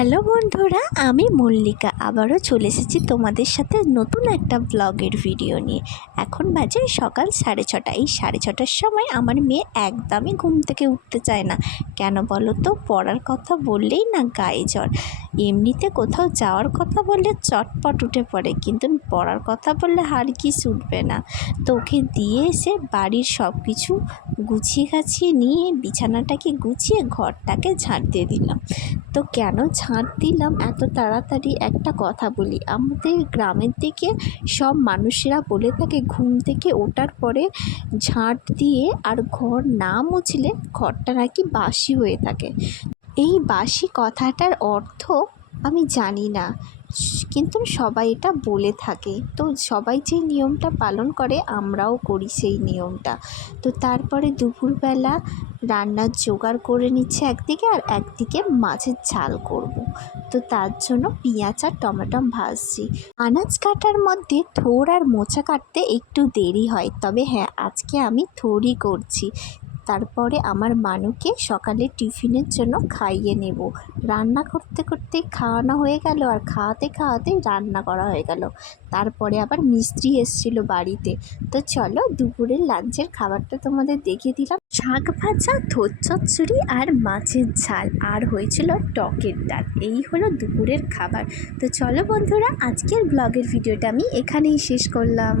Hello বন্ধুরা, আমি মল্লিকা আবারও চলে এসেছি তোমাদের সাথে নতুন একটা ব্লগের ভিডিও নিয়ে। এখন বাজে সকাল 6:30। এই 6:30টার সময় আমার মেয়ে একদমই ঘুম থেকে উঠতে চায় না। কেন বলো তো? পড়ার কথা বললেই না গায়ে জ্বর। এমনিতে কোথাও যাওয়ার কথা বললে চটপট উঠে পড়ে, কিন্তু পড়ার কথা বললে হারগিজ উঠবে না। তো ওকে দিয়ে এসে বাড়ির সব কিছু গুছিয়ে গাছিয়ে নিয়ে বিছানাটাকে গুছিয়ে ঘরটাকে ঝাঁট দিয়ে দিলাম। তো কেন ঝাঁট দিলাম এত তাড়াতাড়ি, একটা কথা বলি। আমাদের গ্রামের দিকে সব মানুষেরা বলে থাকে ঘুম থেকে ওঠার পরে ঝাঁট দিয়ে আর ঘর না মুছলে ঘরটা নাকি বাসি হয়ে থাকে। এই বাসি কথাটার অর্থ আমি জানি না, কিন্তু সবাই এটা বলে থাকে। তো সবাই যে নিয়মটা পালন করে আমরাও করি সেই নিয়মটা। তো তারপরে দুপুরবেলা রান্নার জোগাড় করে নিচ্ছে একদিকে, আর একদিকে মাছের ঝাল করব। তো তার জন্য পেঁয়াজ আর টমেটো ভাজছি। আনাজ কাটার মধ্যে থোড় আর মোচা কাটতে একটু দেরি হয়, তবে হ্যাঁ, আজকে আমি থোড়ই করছি। তারপরে আমার মানুকে সকালে টিফিনের জন্য খাইয়ে নেব। রান্না করতে করতে খাওয়ানো হয়ে গেল, আর খাওয়াতে খাওয়াতেই রান্না করা হয়ে গেল। তারপরে আবার মিস্ত্রি এসেছিল বাড়িতে। তো চলো দুপুরের লাঞ্চের খাবারটা তোমাদের দেখিয়ে দিলাম। শাক ভাজা, থোড় চচ্চড়ি আর মাছের ঝাল, আর হয়েছিল টকের ডাল। এই হলো দুপুরের খাবার। তো চলো বন্ধুরা, আজকের ব্লগের ভিডিওটা আমি এখানেই শেষ করলাম।